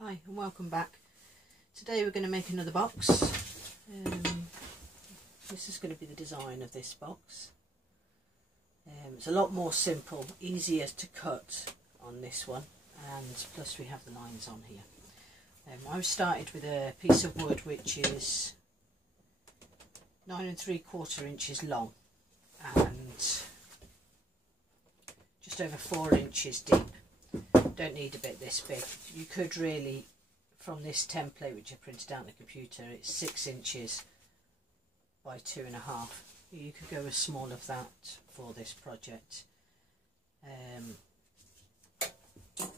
Hi and welcome back. Today we're going to make another box. This is going to be the design of this box. It's a lot more simple, easier to cut on this one, and plus we have the lines on here. I've started with a piece of wood which is 9 3/4 inches long and just over 4 inches deep. Don't need a bit this big. You could really, from this template which I printed out on the computer, it's 6 inches by 2.5. You could go as small as that for this project. But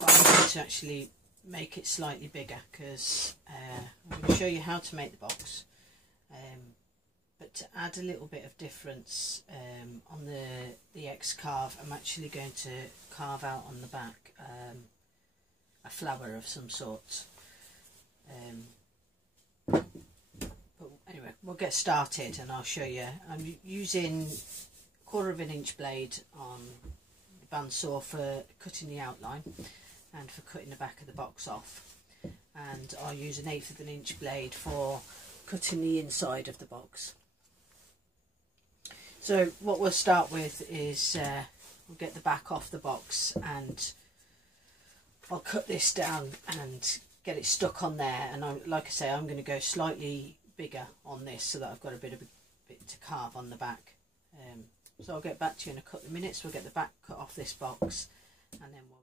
I'm going to actually make it slightly bigger because I'm going to show you how to make the box. But to add a little bit of difference on the Xcarve, I'm actually going to carve out on the back a flower of some sort. But anyway, we'll get started and I'll show you. I'm using 1/4 inch blade on the bandsaw for cutting the outline and for cutting the back of the box off, and I'll use 1/8 inch blade for cutting the inside of the box. So what we'll start with is we'll get the back off the box, and I'll cut this down and get it stuck on there. And like I say, I'm going to go slightly bigger on this so that I've got a bit to carve on the back. So I'll get back to you in a couple of minutes. We'll get the back cut off this box, and then we'll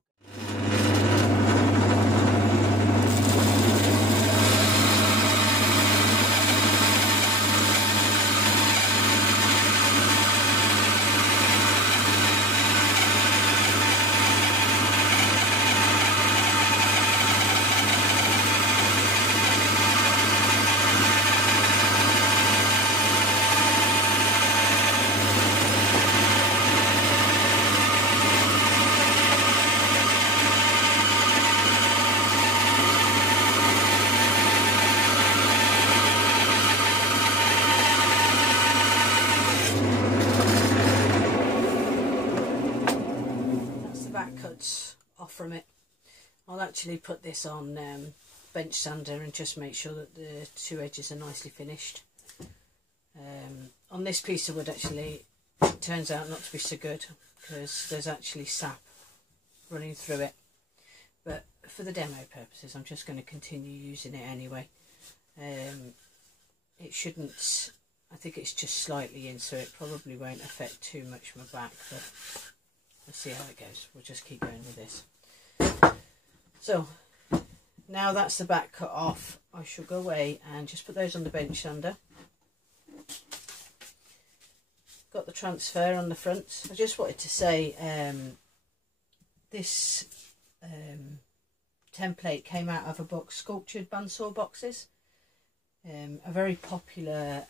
off from it. I'll actually put this on bench sander and just make sure that the two edges are nicely finished. On this piece of wood, actually, it turns out not to be so good because there's actually sap running through it, but for the demo purposes I'm just going to continue using it anyway. It shouldn't, I think it's just slightly in, so it probably won't affect too much my back, but we'll see how it goes. We'll just keep going with this. So now that's the back cut off, I shall go away and just put those on the bench sander. Got the transfer on the front. I just wanted to say this template came out of a book, Sculptured Bandsaw Boxes, a very popular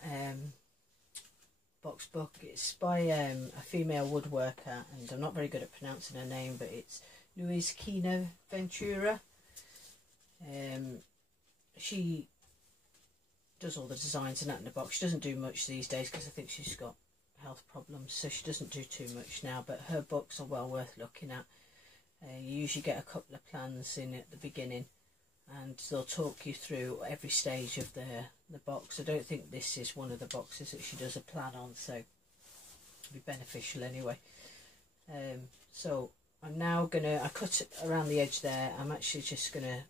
box book. It's by a female woodworker, and I'm not very good at pronouncing her name, but it's Louise Kino Ventura. She does all the designs and that in the box. She doesn't do much these days because I think she's got health problems, so she doesn't do too much now, but her books are well worth looking at. You usually get a couple of plans in at the beginning, and they'll talk you through every stage of the box. I don't think this is one of the boxes that she does a plan on, so it'll be beneficial anyway. So I'm now gonna, I cut it around the edge there. I'm actually just gonna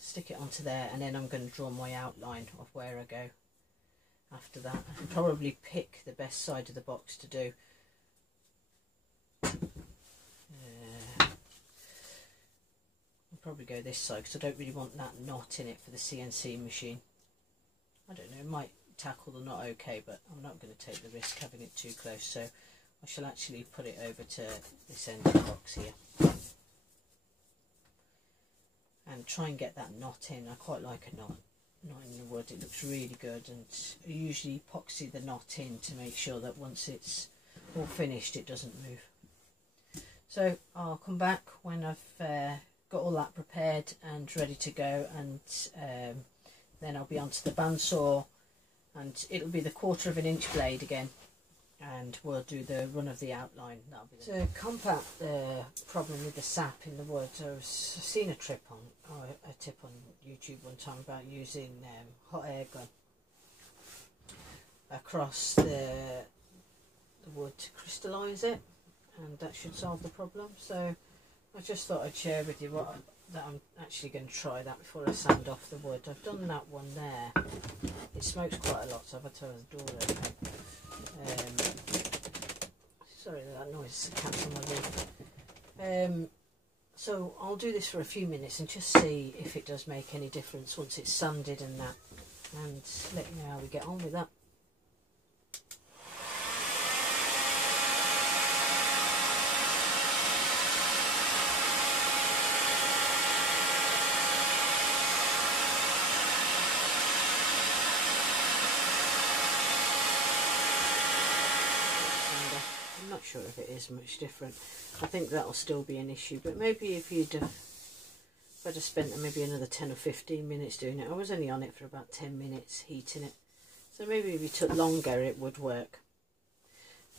stick it onto there, and then I'm going to draw my outline of where I go after that. I can probably pick the best side of the box to do. I'll probably go this side because I don't really want that knot in it for the CNC machine. I don't know, it might tackle the knot okay, but I'm not going to take the risk having it too close, so I shall actually put it over to this end of the box here and try and get that knot in. I quite like a knot in the wood, it looks really good, and I usually epoxy the knot in to make sure that once it's all finished it doesn't move. So I'll come back when I've got all that prepared and ready to go, and then I'll be onto the bandsaw, and it'll be the 1/4 inch blade again, and we'll do the run of the outline. That'll be to combat the problem with the sap in the wood. I've seen a tip on YouTube one time about using hot air gun across the wood to crystallise it, and that should solve the problem. So I just thought I'd share with you that I'm actually going to try that before I sand off the wood. I've done that one there. It smokes quite a lot, so I've had to have the door open. Sorry that noise, the cat's on my roof. So I'll do this for a few minutes and just see if it does make any difference once it's sanded and that, and let you know how we get on with that. Sure if it is much different. I think that'll still be an issue, but maybe if I'd have spent maybe another 10 or 15 minutes doing it. I was only on it for about 10 minutes heating it, so maybe if you took longer it would work,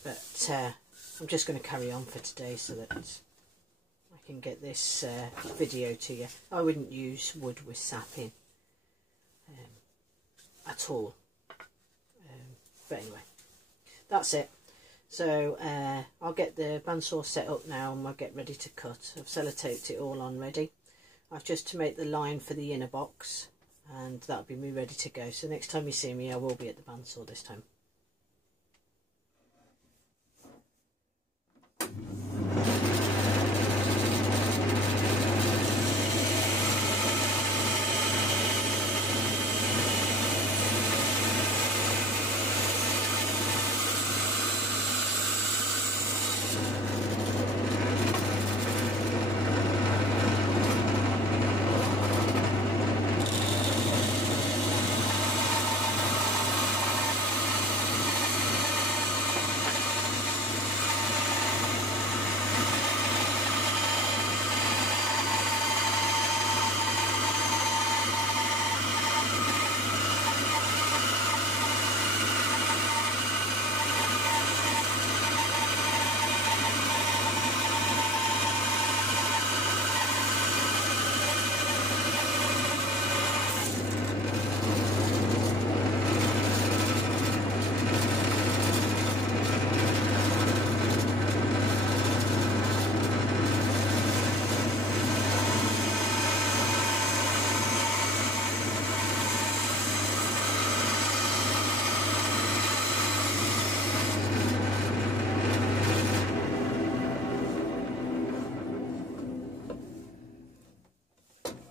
but I'm just going to carry on for today so that I can get this video to you. I wouldn't use wood with sap in at all, but anyway, that's it. So I'll get the bandsaw set up now and I'll get ready to cut. I've sellotaped it all on ready. I've just to make the line for the inner box, and that'll be me ready to go. So next time you see me, I will be at the bandsaw this time.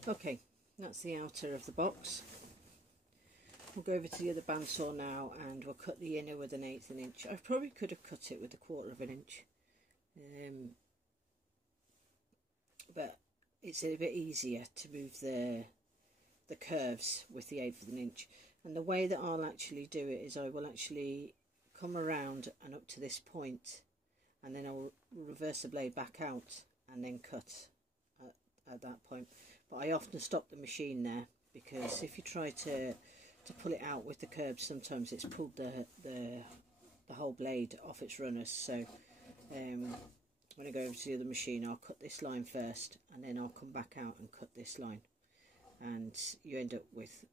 Okay, that's the outer of the box. We'll go over to the other bandsaw now and we'll cut the inner with an 1/8 inch. I probably could have cut it with a 1/4 inch, but it's a bit easier to move the curves with the 1/8 inch. And the way that I'll actually do it is I will actually come around and up to this point, and then I'll reverse the blade back out and then cut at that point. But I often stop the machine there, because if you try to pull it out with the curves, sometimes it's pulled the whole blade off its runners. So when I go over to the other machine, I'll cut this line first, and then I'll come back out and cut this line, and you end up with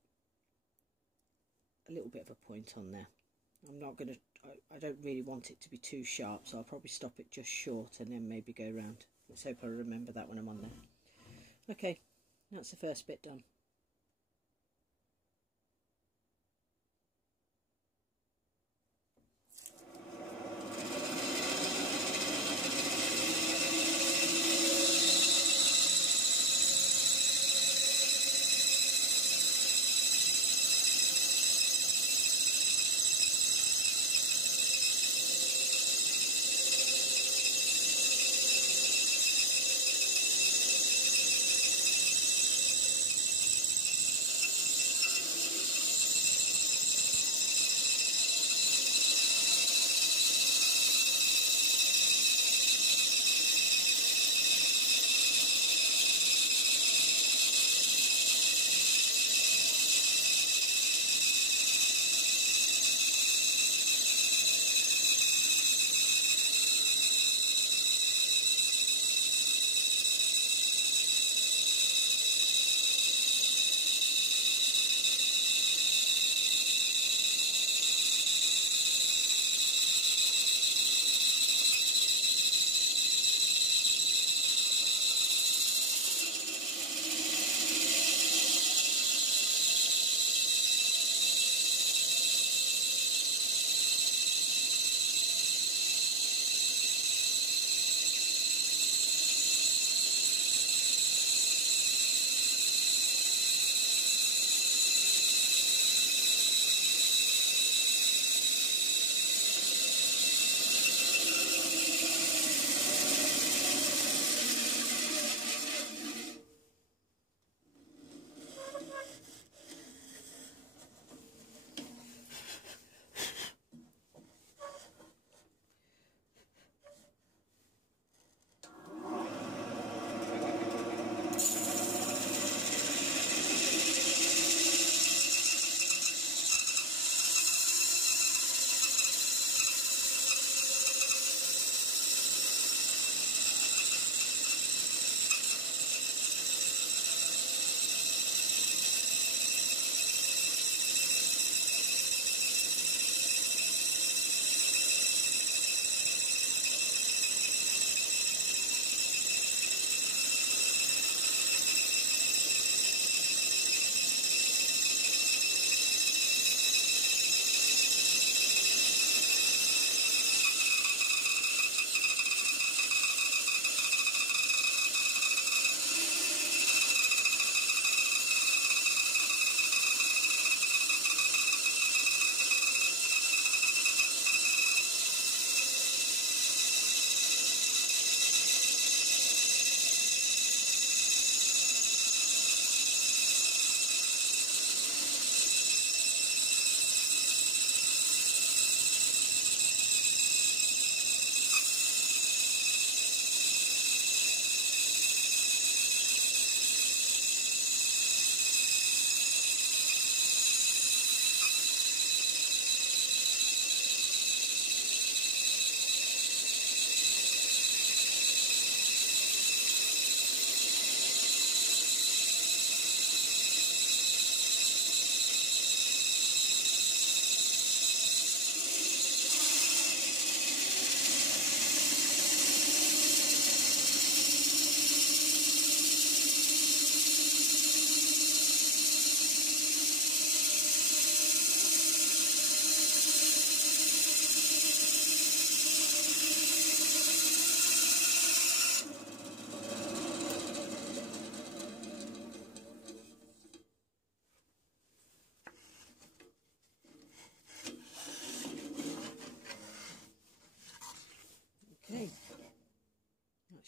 a little bit of a point on there. I don't really want it to be too sharp, so I'll probably stop it just short and then maybe go round. Let's hope I remember that when I'm on there. Okay, that's the first bit done.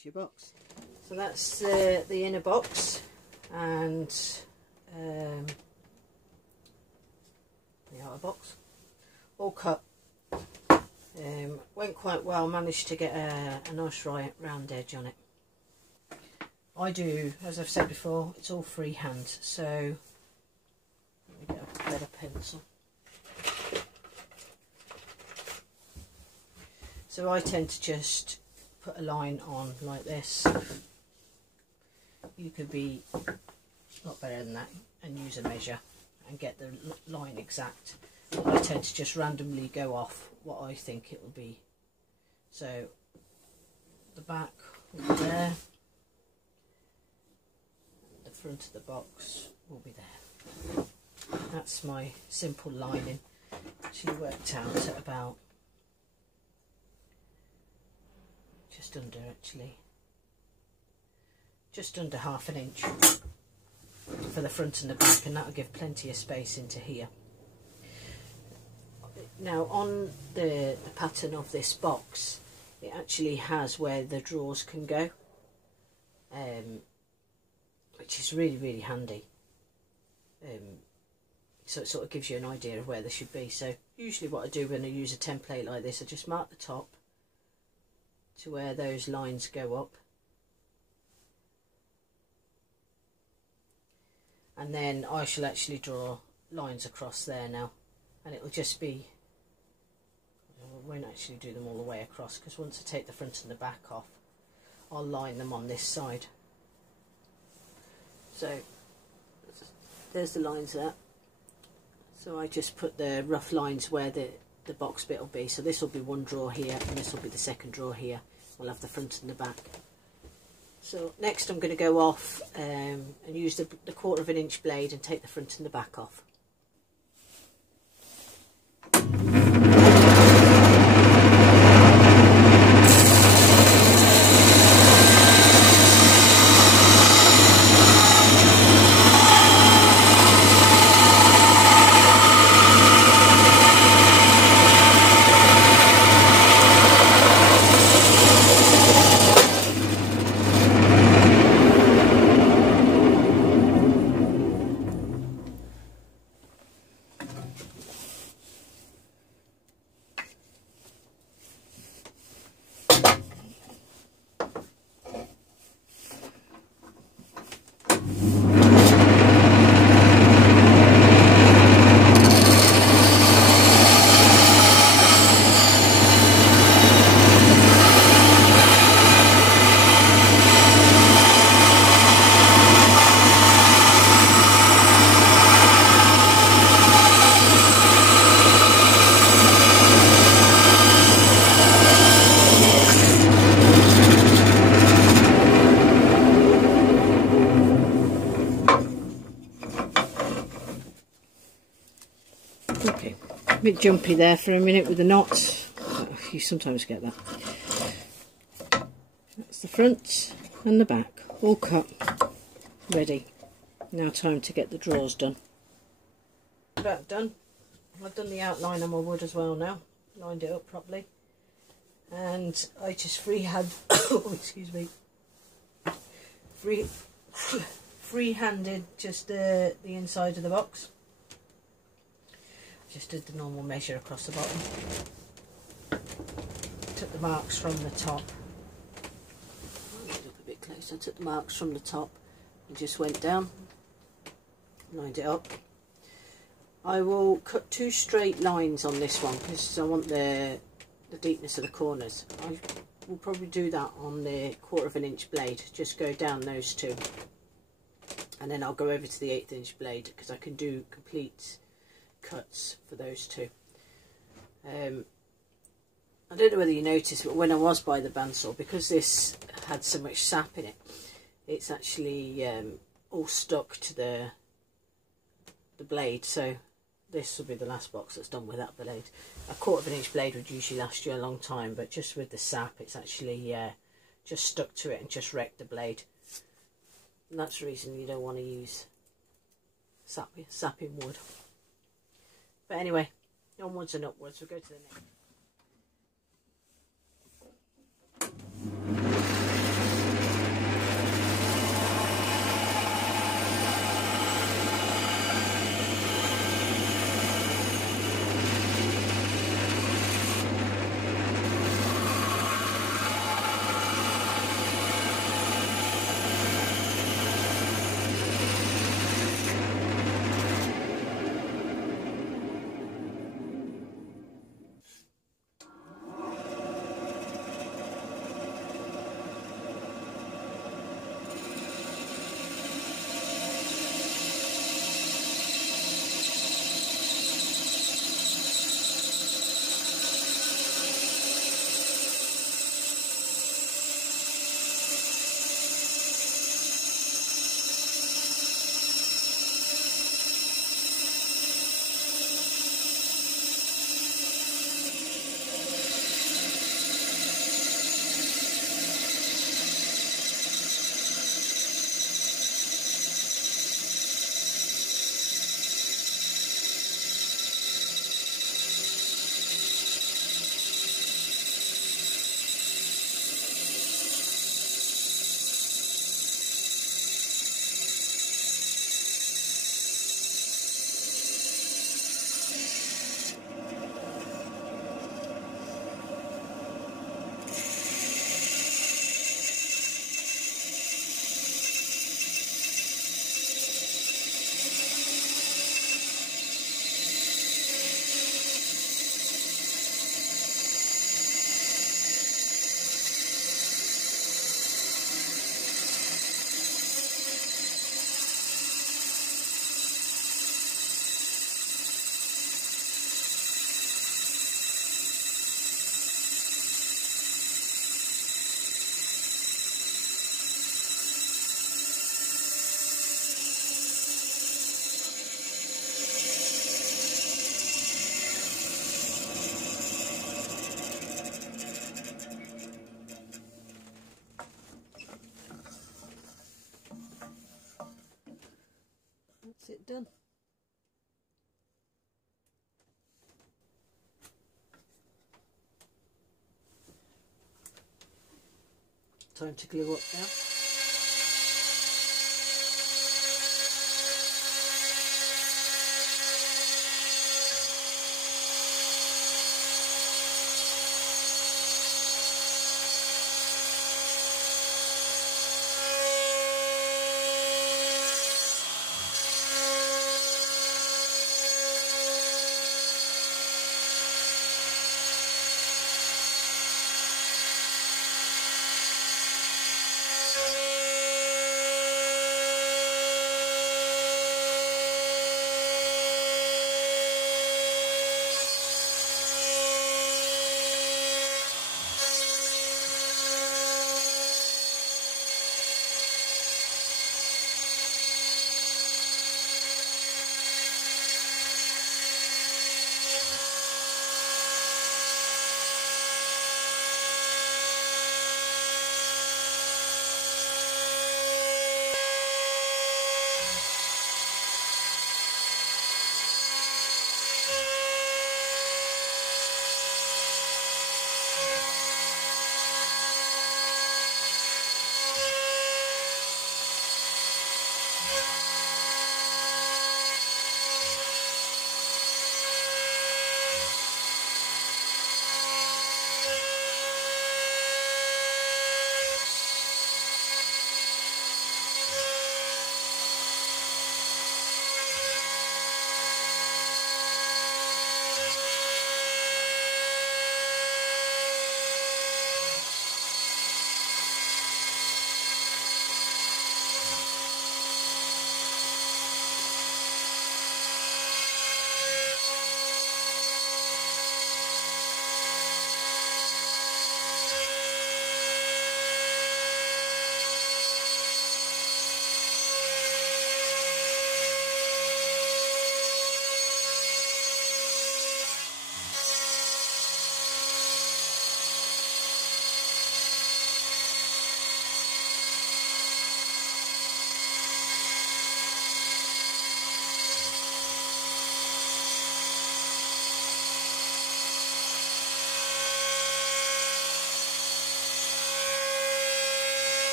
that's your box. So that's the inner box, and the outer box, all cut. Went quite well, managed to get a nice round edge on it. I do, as I've said before, it's all freehand, so let me get a better pencil. So I tend to just put a line on like this. You could be a lot better than that and use a measure and get the line exact. But I tend to just randomly go off what I think it will be. So the back will be there, the front of the box will be there. That's my simple lining. Actually worked out at about just under ½ an inch for the front and the back, and that'll give plenty of space into here. Now on the pattern of this box, it actually has where the drawers can go, which is really handy. So it sort of gives you an idea of where they should be. So usually what I do when I use a template like this, I just mark the top to where those lines go up, and then I shall actually draw lines across there now, and it'll just be, I won't actually do them all the way across, because once I take the front and the back off, I'll line them on this side. So there's the lines there. So I just put the rough lines where the box bit will be. So this will be one drawer here, and this will be the second drawer here. We'll have the front and the back. So next I'm going to go off and use the 1/4 inch blade and take the front and the back off. Okay, a bit jumpy there for a minute with the knots. You sometimes get that. That's the front and the back, all cut, ready. Now time to get the drawers done. About done. I've done the outline on my wood as well now, lined it up properly, and I just freehand, oh, excuse me, freehanded just the inside of the box. Just did the normal measure across the bottom. Took the marks from the top. Look a bit closer. Took the marks from the top and just went down, lined it up. I will cut 2 straight lines on this one because I want the deepness of the corners. I will probably do that on the 1/4 inch blade. Just go down those 2, and then I'll go over to the 1/8 inch blade because I can do complete cuts for those 2. I don't know whether you noticed, but when I was by the bandsaw, because this had so much sap in it, it's actually all stuck to the blade. So this will be the last box that's done with that blade. A 1/4 inch blade would usually last you a long time, but just with the sap, it's actually just stuck to it and just wrecked the blade. And that's the reason you don't want to use sap in wood. But anyway, onwards and upwards. We'll go to the next. done. Time to glue up now.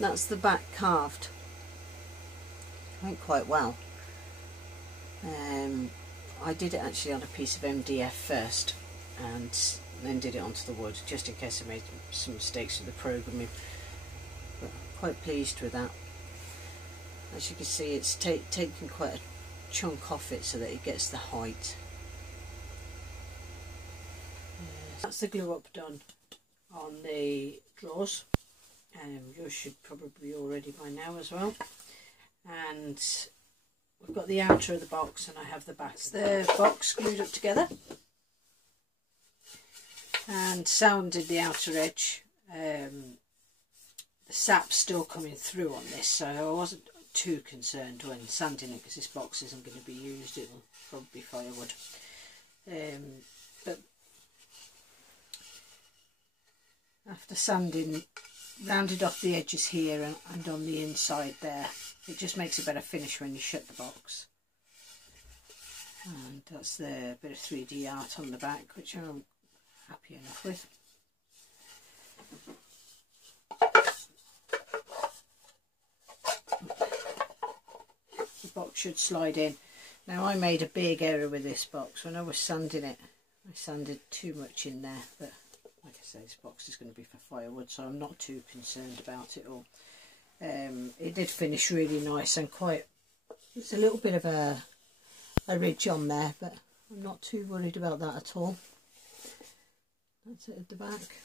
That's the back carved. Went quite well. I did it actually on a piece of MDF first and then did it onto the wood, just in case I made some mistakes with the programming. But I'm quite pleased with that. As you can see, it's taken quite a chunk off it so that it gets the height. That's the glue up done on the drawers. Yours should probably be all ready by now as well. And we've got the outer of the box and I have the back of the box glued up together. And sanded the outer edge. The sap's still coming through on this, so I wasn't too concerned when sanding it because this box isn't going to be used. It'll probably be firewood. But after sanding, rounded off the edges here and on the inside there, it just makes a better finish when you shut the box. And that's the bit of 3D art on the back, which I'm happy enough with. The box should slide in. Now, I made a big error with this box. When I was sanding it, I sanded too much in there, but like I say, this box is going to be for firewood, so I'm not too concerned about it all. It did finish really nice and quite, there's a little bit of a ridge on there, but I'm not too worried about that at all. That's it at the back.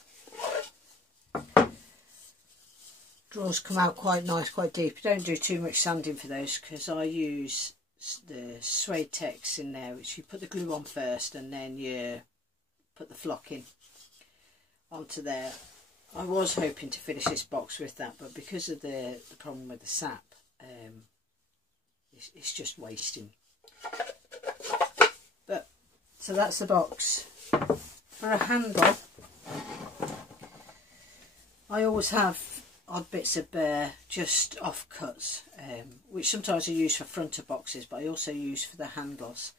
Drawers come out quite nice, quite deep. You don't do too much sanding for those because I use the suede text in there, which you put the glue on first and then you put the flock in onto there. I was hoping to finish this box with that, but because of the problem with the sap, it's just wasting. But so that's the box. For a handle, I always have odd bits of bare just off cuts, which sometimes I use for front of boxes, but I also use for the handles.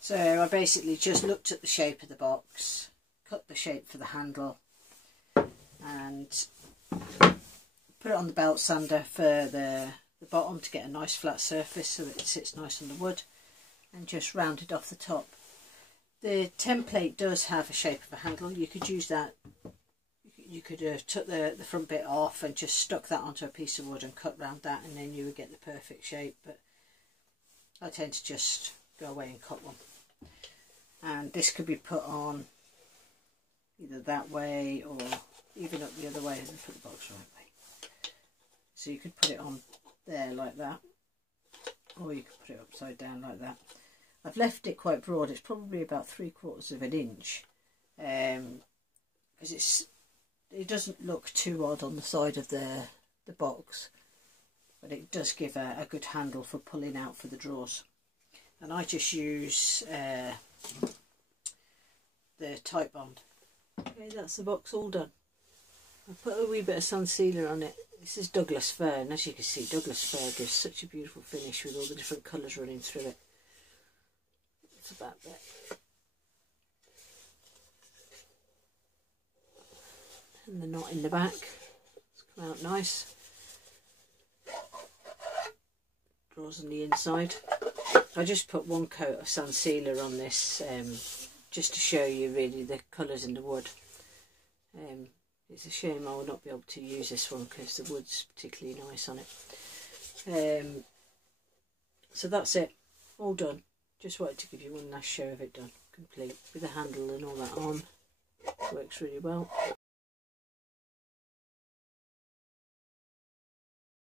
So I basically just looked at the shape of the box, cut the shape for the handle, and put it on the belt sander for the bottom to get a nice flat surface so that it sits nice on the wood, and just rounded off the top. The template does have a shape of a handle. You could use that. You could have took the front bit off and just stuck that onto a piece of wood and cut round that, and then you would get the perfect shape. But I tend to just go away and cut one. And this could be put on either that way or even up the other way, and put the box right way. So you could put it on there like that, or you could put it upside down like that. I've left it quite broad. It's probably about 3/4 of an inch, because it doesn't look too odd on the side of the box, but it does give a good handle for pulling out for the drawers. And I just use the tight bond. Okay, that's the box all done. I put a wee bit of sun sealer on it. This is Douglas fir, and as you can see, Douglas fir gives such a beautiful finish with all the different colours running through it. That's about it. And the knot in the back. It's come out nice. Drawers on the inside. I just put one coat of sun sealer on this, just to show you really the colours in the wood. It's a shame I will not be able to use this one because the wood's particularly nice on it. So that's it, all done. Just wanted to give you one last show of it done, complete, with the handle and all that on. Works really well.